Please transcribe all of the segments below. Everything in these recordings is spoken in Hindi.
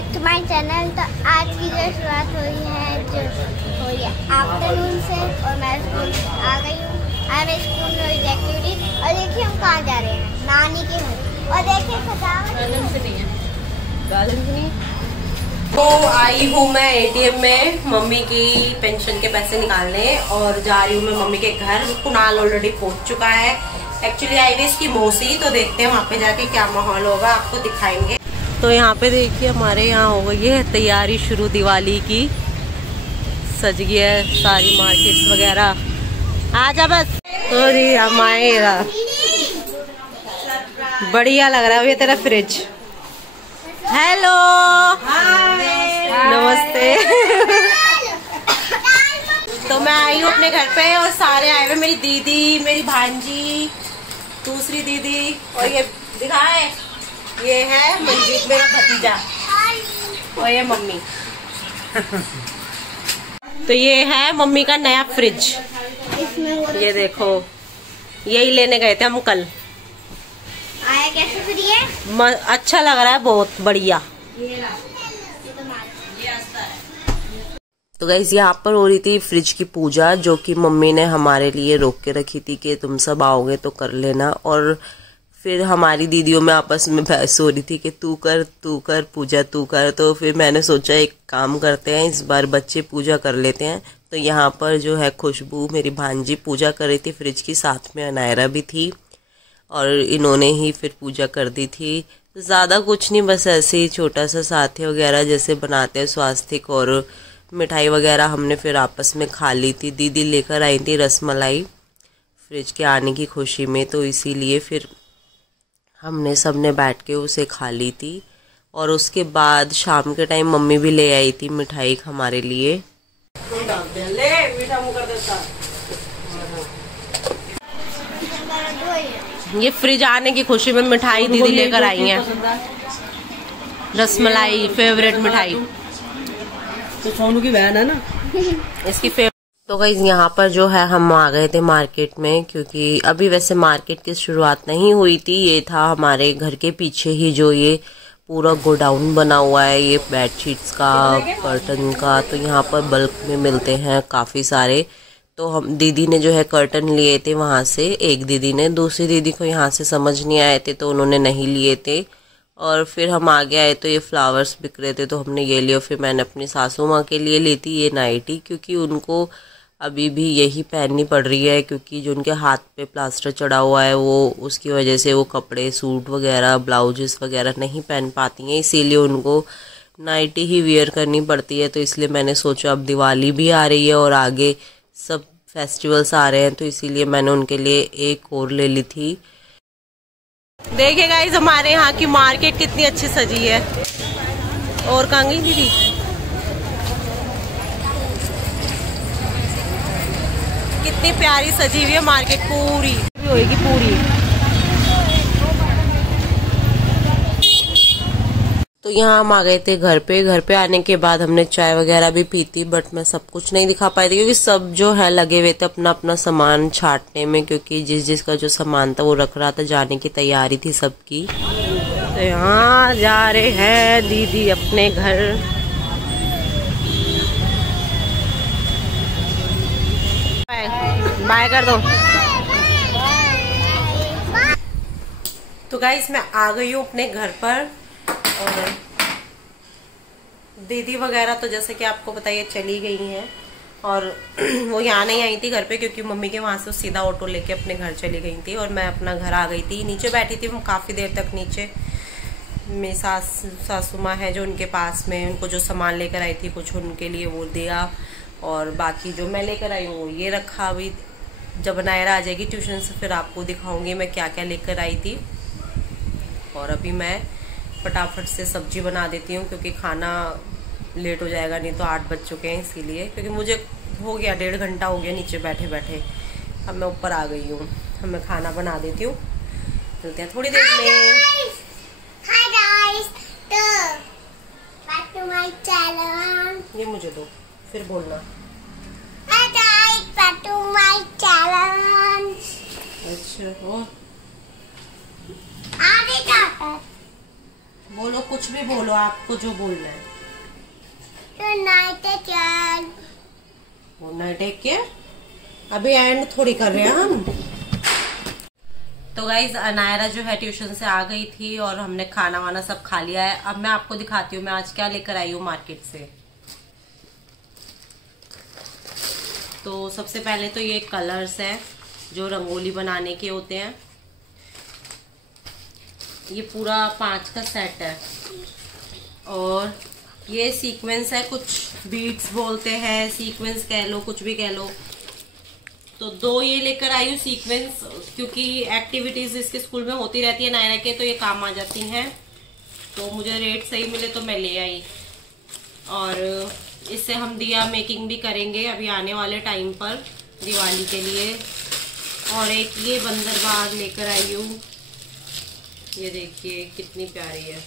Back to my channel. तो आज की जो शुरुआत हुई है आफ्टरनून से और मैं स्कूल आ गई हूँ। आज मैं स्कूल में एक्टिविटी और देखिए हम कहाँ जा रहे हैं, नानी के घर। और देखिए सजावट तो आई हूँ मैं एटीएम में मम्मी की पेंशन के पैसे निकालने और जा रही हूँ मैं मम्मी के घर। कुणाल ऑलरेडी पहुँच चुका है। एक्चुअली आई हुई इसकी मौसी, तो देखते हैं वहाँ पे जाके क्या माहौल होगा, आपको दिखाएंगे। तो यहाँ पे देखिए हमारे यहाँ हो गई है तैयारी शुरू दिवाली की। सज गई है सारी मार्केट्स वगैरह। आजा बस। तो जी हम आएगा, बढ़िया लग रहा है ये तेरा फ्रिज। हेलो नमस्ते। तो मैं आई हूँ अपने घर पे और सारे आए हुए, मेरी दीदी, मेरी भांजी, दूसरी दीदी और ये दिखाए, ये है मंजीत मेरा भतीजा और ये मम्मी। तो ये है मम्मी का नया फ्रिज। ये देखो, यही लेने गए थे हम कल। आया कैसे फ्री है? अच्छा लग रहा है, बहुत बढ़िया। तो गाइस यहाँ पर हो रही थी फ्रिज की पूजा, जो कि मम्मी ने हमारे लिए रोक के रखी थी कि तुम सब आओगे तो कर लेना। और फिर हमारी दीदियों में आपस में बहस हो रही थी कि तू कर पूजा तू कर। तो फिर मैंने सोचा एक काम करते हैं, इस बार बच्चे पूजा कर लेते हैं। तो यहाँ पर जो है खुशबू मेरी भांजी पूजा कर रही थी फ्रिज की, साथ में अनायरा भी थी और इन्होंने ही फिर पूजा कर दी थी। ज़्यादा कुछ नहीं, बस ऐसे ही छोटा सा साथी वगैरह जैसे बनाते हैं स्वास्तिक, और मिठाई वगैरह हमने फिर आपस में खा ली थी। दीदी लेकर आई थी रसमलाई फ्रिज के आने की खुशी में, तो इसीलिए फिर हमने सबने बैठ के उसे खा ली थी। और उसके बाद शाम के टाइम मम्मी भी ले आई थी मिठाई हमारे लिए। ये फ्रिज आने की खुशी में मिठाई दीदी लेकर आई है, रसमलाई फेवरेट मिठाई। तो सोनू की बहन है ना इसकी फेवरेट। तो गाइस यहाँ पर जो है हम आ गए थे मार्केट में, क्योंकि अभी वैसे मार्केट की शुरुआत नहीं हुई थी। ये था हमारे घर के पीछे ही जो ये पूरा गोडाउन बना हुआ है, ये बेडशीट्स का, कर्टन का। तो यहाँ पर बल्क में मिलते हैं काफ़ी सारे। तो हम दीदी ने जो है कर्टन लिए थे वहाँ से, एक दीदी ने, दूसरी दीदी को यहाँ से समझ नहीं आए थे तो उन्होंने नहीं लिए थे। और फिर हम आगे आए तो ये फ्लावर्स बिक रहे थे तो हमने ये लिया। फिर मैंने अपनी सासू माँ के लिए ली थी ये नाइटी, क्योंकि उनको अभी भी यही पहननी पड़ रही है, क्योंकि जो उनके हाथ पे प्लास्टर चढ़ा हुआ है वो उसकी वजह से वो कपड़े, सूट वगैरह, ब्लाउजेस वगैरह नहीं पहन पाती हैं, इसीलिए उनको नाइटी ही वियर करनी पड़ती है। तो इसलिए मैंने सोचा अब दिवाली भी आ रही है और आगे सब फेस्टिवल्स आ रहे हैं, तो इसीलिए मैंने उनके लिए एक और ले ली थी। देखिए गाइस हमारे यहाँ की मार्केट कितनी अच्छी सजी है। और कहाँ गई दीदी? कितनी प्यारी सजी हुई है मार्केट, पूरी होगी पूरी। तो यहाँ हम आ गए थे घर पे। घर पे आने के बाद हमने चाय वगैरह भी पी थी, बट मैं सब कुछ नहीं दिखा पाई थी क्योंकि सब जो है लगे हुए थे अपना अपना सामान छांटने में, क्योंकि जिसका जो सामान था वो रख रहा था, जाने की तैयारी थी सबकी। तो यहाँ जा रहे हैं दीदी अपने घर। बाय कर दो। तो गाइस मैं आ गई हूँ अपने घर पर, और दीदी वगैरह तो जैसे कि आपको बताइए चली गई हैं। और वो यहाँ नहीं आई थी घर पे, क्योंकि मम्मी के वहाँ से सीधा ऑटो लेके अपने घर चली गई थी और मैं अपना घर आ गई थी। नीचे बैठी थी मैं काफ़ी देर तक नीचे। मेरी सासू माँ है जो उनके पास में, उनको जो सामान लेकर आई थी कुछ उनके लिए वो दिया, और बाकी जो मैं लेकर आई हूँ ये रखा। अभी जब नायरा आ जाएगी ट्यूशन से फिर आपको दिखाऊंगी मैं क्या क्या लेकर आई थी। और अभी मैं फटाफट से सब्जी बना देती हूँ, क्योंकि खाना लेट हो जाएगा, नहीं तो 8 बज चुके हैं इसीलिए, क्योंकि मुझे हो गया 1.5 घंटा हो गया नीचे बैठे बैठे। अब मैं ऊपर आ गई हूँ, अब मैं खाना बना देती हूँ, मिलते हैं थोड़ी देर में। हाय गाइस, तो बैक टू माय चैनल। ये मुझे दो, फिर बोलना। Hi guys, back to my channel. अच्छा, और आगे जाकर बोलो कुछ भी बोलो, आपको जो बोलना है। Good night take care. अभी एंड थोड़ी कर रहे हैं हम। तो गाइज अनायरा जो है ट्यूशन से आ गई थी और हमने खाना वाना सब खा लिया है। अब मैं आपको दिखाती हूँ मैं आज क्या लेकर आई हूँ मार्केट से। तो सबसे पहले तो ये कलर्स है जो रंगोली बनाने के होते हैं। ये पूरा 5 का सेट है और ये सीक्वेंस है, कुछ बीट्स बोलते हैं, सीक्वेंस कह लो, कुछ भी कह लो। तो 2 ये लेकर आई हूँ सीक्वेंस, क्योंकि एक्टिविटीज इसके स्कूल में होती रहती है नायरा के, तो ये काम आ जाती हैं। तो मुझे रेट सही मिले तो मैं ले आई। और इससे हम दिया मेकिंग भी करेंगे अभी आने वाले टाइम पर दिवाली के लिए। और एक ये बंदरबार लेकर आई हूँ, ये देखिए कितनी प्यारी है,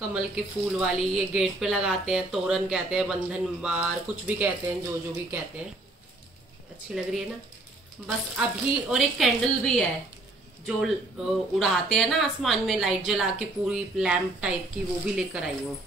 कमल के फूल वाली। ये गेट पे लगाते हैं, तोरण कहते हैं, बंधन बार, कुछ भी कहते हैं, जो भी कहते हैं। अच्छी लग रही है ना। बस अभी और एक कैंडल भी है जो उड़ाते हैं ना आसमान में, लाइट जला के, पूरी लैंप टाइप की, वो भी लेकर आई हूँ।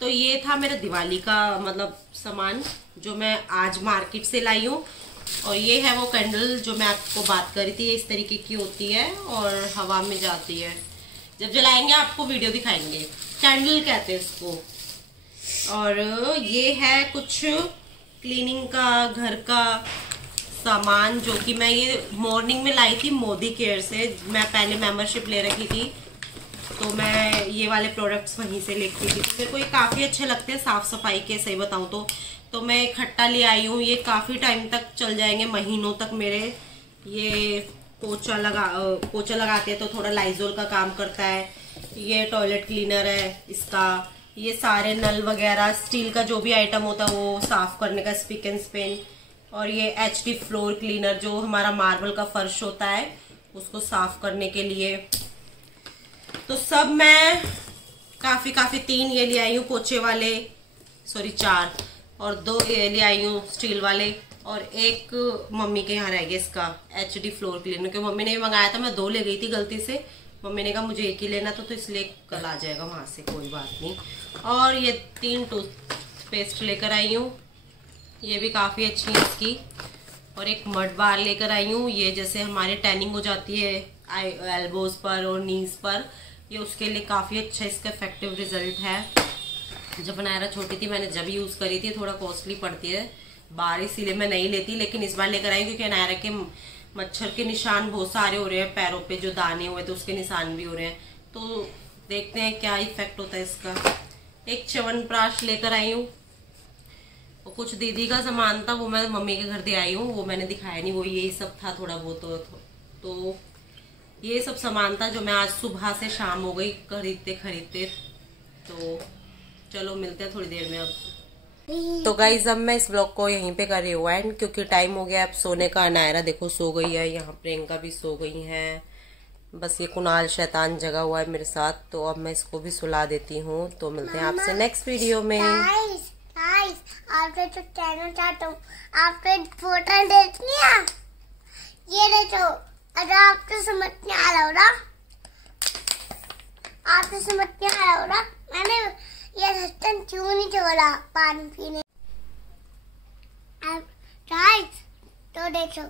तो ये था मेरा दिवाली का मतलब सामान जो मैं आज मार्केट से लाई हूँ। और ये है वो कैंडल जो मैं आपको बात कर रही थी, इस तरीके की होती है और हवा में जाती है। जब जलाएंगे आपको वीडियो दिखाएंगे। कैंडल कहते हैं इसको। और ये है कुछ क्लीनिंग का, घर का सामान, जो कि मैं ये मॉर्निंग में लाई थी मोदी केयर से। मैं पहले मेंबरशिप ले रखी थी तो मैं ये वाले प्रोडक्ट्स वहीं से लेती थी। मेरे को ये काफ़ी अच्छे लगते हैं साफ सफाई के, सही बताऊँ तो मैं इकट्ठा ले आई हूँ। ये काफ़ी टाइम तक चल जाएंगे, महीनों तक मेरे। ये पोछा लगाते हैं तो थोड़ा लाइजोल का काम करता है। ये टॉयलेट क्लीनर है इसका। ये सारे नल वगैरह, स्टील का जो भी आइटम होता है वो साफ करने का, स्पिक एंड स्पेन। और ये HD फ्लोर क्लीनर जो हमारा मार्बल का फर्श होता है उसको साफ करने के लिए। तो सब मैं काफी 3 ये ले आई हूँ पोछे वाले, सॉरी 4, और 2 ये ले आई हूँ स्टील वाले, और एक मम्मी के यहाँ रह गया इसका HD फ्लोर क्लीनर, क्योंकि मम्मी ने भी मंगाया था। मैं 2 ले गई थी गलती से, मम्मी ने कहा मुझे एक ही लेना था, तो इसलिए कल आ जाएगा वहां से, कोई बात नहीं। और ये 3 टूथपेस्ट लेकर आई हूँ, ये भी काफी अच्छी है इसकी। और एक मड बार लेकर आई हूँ, ये जैसे हमारे टैनिंग हो जाती है एल्बोज पर और नीज पर, ये उसके लिए काफी अच्छा इसका इफेक्टिव रिजल्ट है। जब नायरा छोटी थी मैंने जब यूज करी थी, थोड़ा कॉस्टली पड़ती है बार, इसीलिए मैं नहीं लेती, लेकिन इस बार लेकर आई क्योंकि नायरा के मच्छर के निशान बहुत सारे हो रहे हैं, पैरों पे जो दाने हुए थे उसके निशान भी हो रहे हैं। तो देखते हैं क्या इफेक्ट होता है इसका। एक च्यवनप्राश लेकर आई हूँ, और कुछ दीदी का सामान था वो मैं मम्मी के घर दे आई हूँ, वो मैंने दिखाया नहीं, वो यही सब था थोड़ा बहुत। तो ये सब सामान था जो मैं आज सुबह से शाम हो गई खरीदते। तो चलो मिलते हैं थोड़ी देर में अब। तो गाइज अब मैं इस व्लॉग को यहीं पे कर रही हूँ एंड, क्योंकि टाइम हो गया अब सोने का। नायरा देखो सो गई है, यहाँ प्रियंका भी सो गई है। बस ये कुणाल शैतान जगा हुआ है मेरे साथ, तो अब मैं इसको भी सुला देती हूँ। तो मिलते हैं आपसे नेक्स्ट वीडियो में। आपने तो चैनल चाहता हूँ, आपको फोटो देखनी है, ये देखो। अगर आपको समझ नहीं आ रहा होगा, आपको समझ नहीं आ रहा होगा, मैंने ये ढक्कन क्यों नहीं छोड़ा पानी पीने। गाइस तो देखो,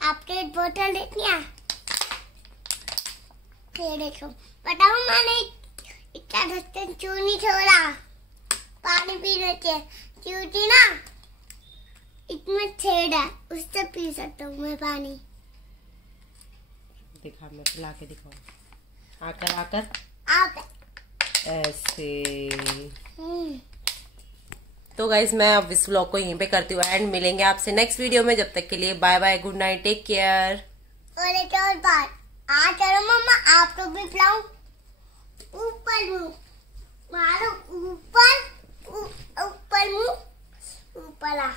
आपके बोतल देखनी है, ये देखो। बताओ मैंने इतना ढक्कन क्यों नहीं छोड़ा पानी पीने के, क्योंकि ना इतना छेद है, उससे पी सकता हूँ मैं पानी। दिखा, मैं पिला के दिखाऊं। आकर आप ऐसे। तो गाइज मैं अब इस व्लॉग को यहीं पे करती हूँ एंड मिलेंगे आपसे नेक्स्ट वीडियो में। जब तक के लिए bye bye, good night, take care. और एक और बात, आ चलो मम्मा आपको भी पिलाऊं। ऊपर मुंह मारो, ऊपर मुंह, ऊपर आ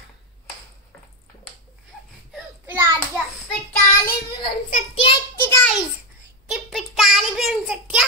पिला दिया। पिटाली भी बन सकती है गाइस, कि पिटाली भी बन सकती है।